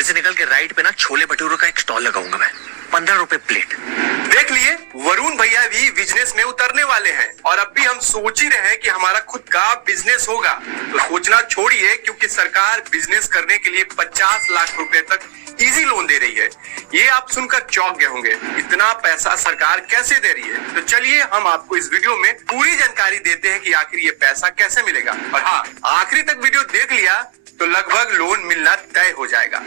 घर से निकल के राइट पे ना छोले भटूरे का एक स्टॉल लगाऊंगा मैं, 15 रुपए प्लेट। देख लिए, वरुण भैया भी बिजनेस में उतरने वाले हैं और अब भी हम सोच ही रहे हैं कि हमारा खुद का बिजनेस होगा। तो सोचना छोड़िए, क्योंकि सरकार बिजनेस करने के लिए 50 लाख रुपए तक इजी लोन दे रही है। ये आप सुनकर चौंक गए होंगे, इतना पैसा सरकार कैसे दे रही है। तो चलिए हम आपको इस वीडियो में पूरी जानकारी देते हैं कि आखिर ये पैसा कैसे मिलेगा। और हाँ, आखिरी तक वीडियो देख लिया तो लगभग लोन मिलना तय हो जाएगा।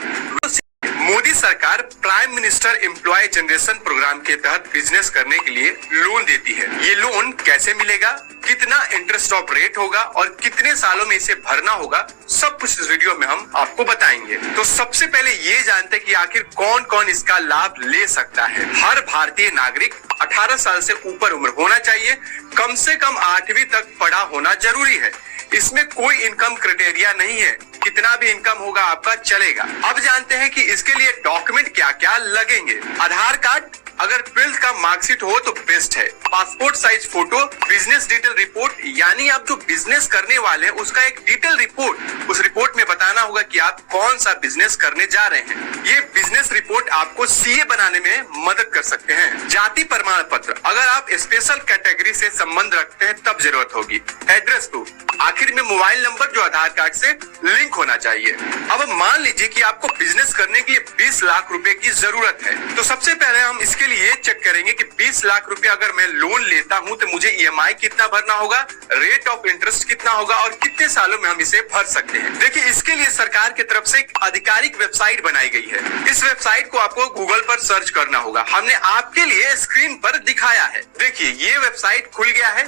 मोदी सरकार prime minister employ generation program के तहत बिजनेस करने के लिए लोन देती है। ये लोन कैसे मिलेगा, कितना इंटरेस्ट ऑफ रेट होगा और कितने सालों में इसे भरना होगा, सब कुछ इस वीडियो में हम आपको बताएंगे। तो सबसे पहले ये जानते हैं कि आखिर कौन कौन इसका लाभ ले सकता है। हर भारतीय नागरिक 18 साल से ऊपर उम्र होना चाहिए, कम से कम 8वीं तक पढ़ा होना जरूरी है। इसमें कोई इनकम क्राइटेरिया नहीं है, कितना भी इनकम होगा आपका चलेगा। अब जानते हैं कि इसके लिए डॉक्यूमेंट क्या क्या लगेंगे। आधार कार्ड, अगर 12th का मार्कशीट हो तो बेस्ट है। Passport size photo, business detail report, यानी आप जो बिजनेस करने वाले हैं उसका एक डिटेल रिपोर्ट। उस रिपोर्ट में बताना होगा कि आप कौन सा बिजनेस करने जा रहे हैं। ये बिजनेस रिपोर्ट आपको सीए बनाने में मदद कर सकते हैं। जाति प्रमाण पत्र, अगर आप स्पेशल कैटेगरी से संबंध रखते हैं तब जरूरत होगी। एड्रेस प्रूफ, आखिर में मोबाइल नंबर जो आधार कार्ड से लिंक होना चाहिए। अब मान लीजिए कि आपको बिजनेस करने के लिए 20 लाख रुपए की जरूरत है, तो सबसे पहले हम इसके लिए चेक करेंगे कि 20 लाख रुपए अगर मैं लोन लेता हूं तो मुझे ईएमआई कितना भरना होगा, रेट ऑफ इंटरेस्ट कितना होगा और कितने सालों में हम इसे भर सकते हैं। देखिए, इसके लिए सरकार की तरफ से एक आधिकारिक वेबसाइट बनाई गई है। इस वेबसाइट को आपको गूगल पर सर्च करना होगा। हमने आपके लिए स्क्रीन पर दिखाया है। देखिए, ये वेबसाइट खुल गया है।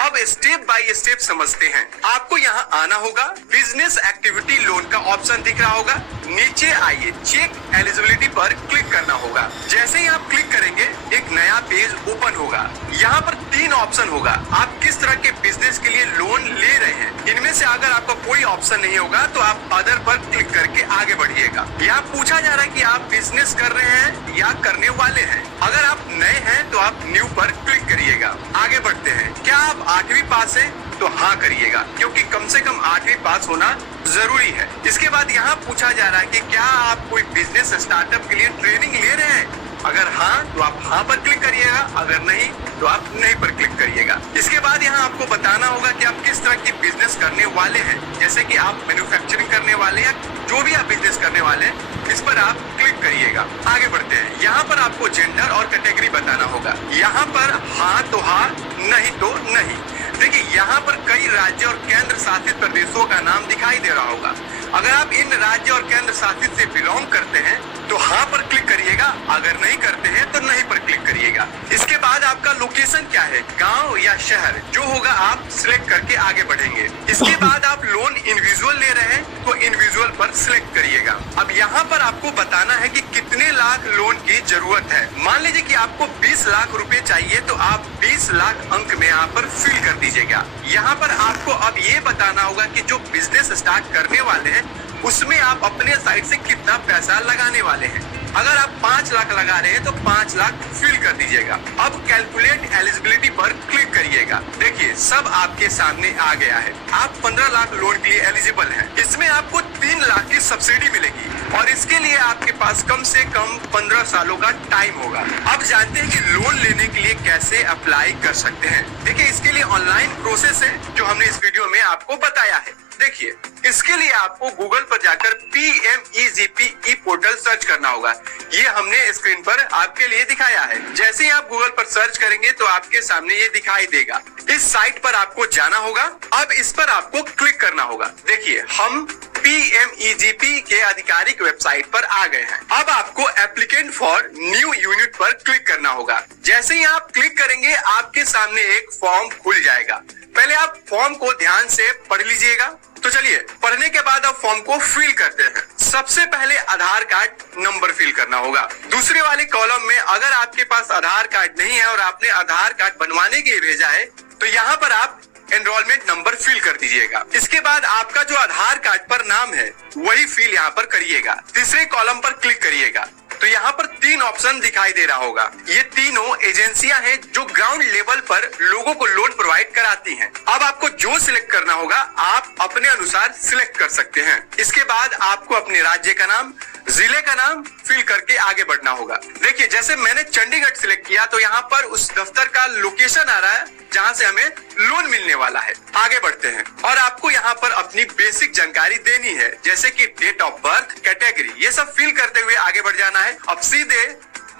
अब स्टेप बाय स्टेप समझते हैं। आपको यहाँ आना होगा, बिजनेस एक्टिविटी लोन का ऑप्शन दिख रहा होगा, नीचे आइए, चेक एलिजिबिलिटी पर क्लिक करना होगा। जैसे ही आप क्लिक करेंगे एक नया पेज ओपन होगा। यहाँ पर 3 ऑप्शन होगा, आप किस तरह के बिजनेस के लिए लोन ले रहे हैं। इनमें से अगर आपका कोई ऑप्शन नहीं होगा तो आप अदर पर क्लिक करके आगे बढ़िएगा। यहाँ पूछा जा रहा है कि आप बिजनेस कर रहे हैं या करने वाले हैं। अगर आप नए हैं तो आप न्यू पर क्लिक करिएगा। आगे बढ़ते हैं। क्या आप 8वीं पास है तो हाँ करिएगा, क्योंकि कम से कम 8वीं पास होना जरूरी है। इसके बाद यहाँ पूछा जा रहा है कि क्या आप कोई बिजनेस स्टार्टअप के लिए ट्रेनिंग ले रहे हैं। अगर हाँ तो आप हाँ पर क्लिक करिएगा, अगर नहीं तो आप नहीं पर क्लिक करिएगा। इसके बाद यहाँ आपको बताना होगा कि आप किस तरह की बिजनेस करने वाले हैं, जैसे कि आप मैन्युफैक्चरिंग करने वाले हैं, जो भी आप बिजनेस करने वाले हैं इस पर आप क्लिक करिएगा। आगे बढ़ते हैं। यहाँ पर आपको जेंडर और कैटेगरी बताना होगा। यहाँ पर हाँ तो हाँ, नहीं तो नहीं। देखिए, यहाँ पर कई राज्य और केंद्र शासित प्रदेशों का नाम दिखाई दे रहा होगा। अगर आप इन राज्य और केंद्र शासित से बिलोंग करते हैं तो हाँ पर क्लिक करिएगा, अगर नहीं करते हैं तो नहीं पर क्लिक करिएगा। इसके बाद आपका लोकेशन क्या है, गांव या शहर, जो होगा आप सिलेक्ट करके आगे बढ़ेंगे। इसके बाद आप लोन इंडिविजुअल ले रहे हैं तो इंडिविजुअल पर सिलेक्ट करिएगा। अब यहाँ पर आपको बताना है कि कितने लाख लोन की जरूरत है। मान लीजिए कि आपको 20 लाख रुपए चाहिए तो आप 20 लाख अंक में यहाँ पर फिल कर दीजिएगा। यहाँ पर आपको अब ये बताना होगा कि जो बिजनेस स्टार्ट करने वाले हैं उसमें आप अपने साइड से कितना पैसा लगाने वाले हैं। अगर आप 5 लाख लगा रहे हैं तो 5 लाख फिल कर दीजिएगा। अब कैलकुलेट एलिजिबिलिटी पर क्लिक करिएगा। देखिए, सब आपके सामने आ गया है। आप 15 लाख लोन के लिए एलिजिबल हैं। इसमें आपको 3 लाख की सब्सिडी मिलेगी और इसके लिए आपके पास कम से कम 15 सालों का टाइम होगा। अब जानते हैं कि लोन लेने के लिए कैसे अप्लाई कर सकते हैं। देखिए, इसके लिए ऑनलाइन प्रोसेस है जो हमने इस वीडियो में आपको बताया है। देखिए, इसके लिए आपको गूगल पर जाकर PMEGP ई पोर्टल सर्च करना होगा। ये हमने स्क्रीन पर आपके लिए दिखाया है। जैसे ही आप गूगल पर सर्च करेंगे तो आपके सामने ये दिखाई देगा। इस साइट पर आपको जाना होगा। अब इस पर आपको क्लिक करना होगा। देखिए, हम PMEGP के आधिकारिक वेबसाइट पर आ गए हैं। अब आपको एप्लीकेंट फॉर न्यू यूनिट पर क्लिक करना होगा। जैसे ही आप क्लिक करेंगे आपके सामने एक फॉर्म खुल जाएगा। पहले आप फॉर्म को ध्यान से पढ़ लीजिएगा। तो चलिए, पढ़ने के बाद आप फॉर्म को फिल करते हैं। सबसे पहले आधार कार्ड नंबर फिल करना होगा। दूसरे वाले कॉलम में अगर आपके पास आधार कार्ड नहीं है और आपने आधार कार्ड बनवाने के लिए भेजा है तो यहाँ पर आप एनरोलमेंट नंबर फिल कर दीजिएगा। इसके बाद आपका जो आधार कार्ड पर नाम है वही फिल यहाँ पर करिएगा। तीसरे कॉलम पर क्लिक करिएगा। तो यहाँ पर 3 ऑप्शन दिखाई दे रहा होगा। ये तीनों एजेंसियां हैं जो ग्राउंड लेवल पर लोगों को लोन प्रोवाइड कराती हैं। अब आपको जो सिलेक्ट करना होगा आप अपने अनुसार सिलेक्ट कर सकते हैं। इसके बाद आपको अपने राज्य का नाम, जिले का नाम फिल करके आगे बढ़ना होगा। देखिए जैसे मैंने चंडीगढ़ सिलेक्ट किया तो यहाँ पर उस दफ्तर का लोकेशन आ रहा है जहाँ से हमें लोन मिलने वाला है। आगे बढ़ते हैं और आपको यहाँ पर अपनी बेसिक जानकारी देनी है, जैसे कि डेट ऑफ बर्थ, कैटेगरी, ये सब फिल करते हुए आगे बढ़ जाना है। अब सीधे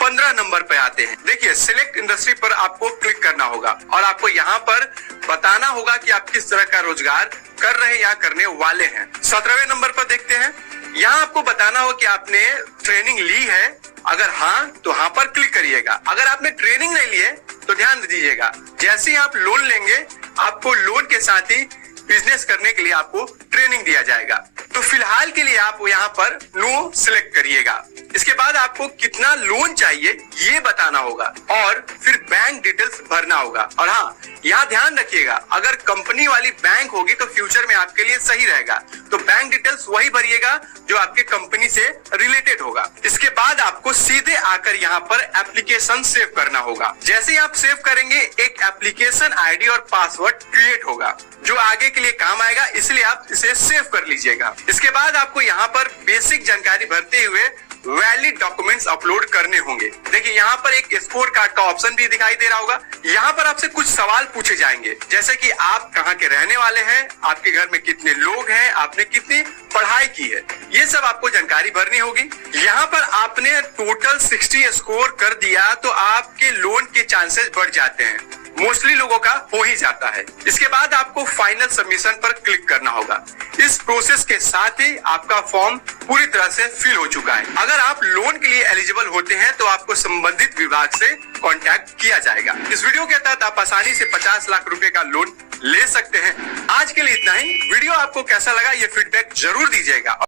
15 नंबर पे आते हैं। देखिए सिलेक्ट इंडस्ट्री पर आपको क्लिक करना होगा और आपको यहाँ पर बताना होगा कि आप किस तरह का रोजगार कर रहे हैं या करने वाले हैं। 17वें नंबर पर देखते हैं। यहाँ आपको बताना हो कि आपने ट्रेनिंग ली है, अगर हाँ तो हाँ पर क्लिक करिएगा। अगर आपने ट्रेनिंग नहीं ली है तो ध्यान दीजिएगा, जैसे ही आप लोन लेंगे आपको लोन के साथ ही बिजनेस करने के लिए आपको ट्रेनिंग दिया जाएगा। तो फिलहाल के लिए आप यहाँ पर नो सिलेक्ट करिएगा। इसके बाद आपको कितना लोन चाहिए ये बताना होगा और फिर बैंक डिटेल्स भरना होगा। और हाँ यहाँ ध्यान रखिएगा, अगर कंपनी वाली बैंक होगी तो फ्यूचर में आपके लिए सही रहेगा। तो बैंक डिटेल्स वही भरिएगा जो आपके कंपनी से रिलेटेड होगा। इसके बाद आपको सीधे आकर यहाँ पर एप्लीकेशन सेव करना होगा। जैसे ही आप सेव करेंगे एक एप्लीकेशन आईडी और पासवर्ड क्रिएट होगा जो आगे के लिए काम आएगा, इसलिए आप इसे सेव कर लीजिएगा। इसके बाद आपको यहाँ पर बेसिक जानकारी भरते हुए वैलिड डॉक्यूमेंट्स अपलोड करने होंगे। देखिए यहाँ पर एक स्कोर कार्ड का ऑप्शन भी दिखाई दे रहा होगा। यहाँ पर आपसे कुछ सवाल पूछे जाएंगे, जैसे कि आप कहाँ के रहने वाले हैं, आपके घर में कितने लोग हैं, आपने कितनी पढ़ाई की है, ये सब आपको जानकारी भरनी होगी। यहाँ पर आपने टोटल 60 स्कोर कर दिया तो आपके लोन के चांसेस बढ़ जाते हैं, मोस्टली लोगों का हो ही जाता है। इसके बाद आपको फाइनल सबमिशन पर क्लिक करना होगा। इस प्रोसेस के साथ ही आपका फॉर्म पूरी तरह से फिल हो चुका है। अगर आप लोन के लिए एलिजिबल होते हैं तो आपको संबंधित विभाग से कांटेक्ट किया जाएगा। इस वीडियो के तहत आप आसानी से 50 लाख रुपए का लोन ले सकते हैं। आज के लिए इतना ही। वीडियो आपको कैसा लगा ये फीडबैक जरूर दीजिएगा।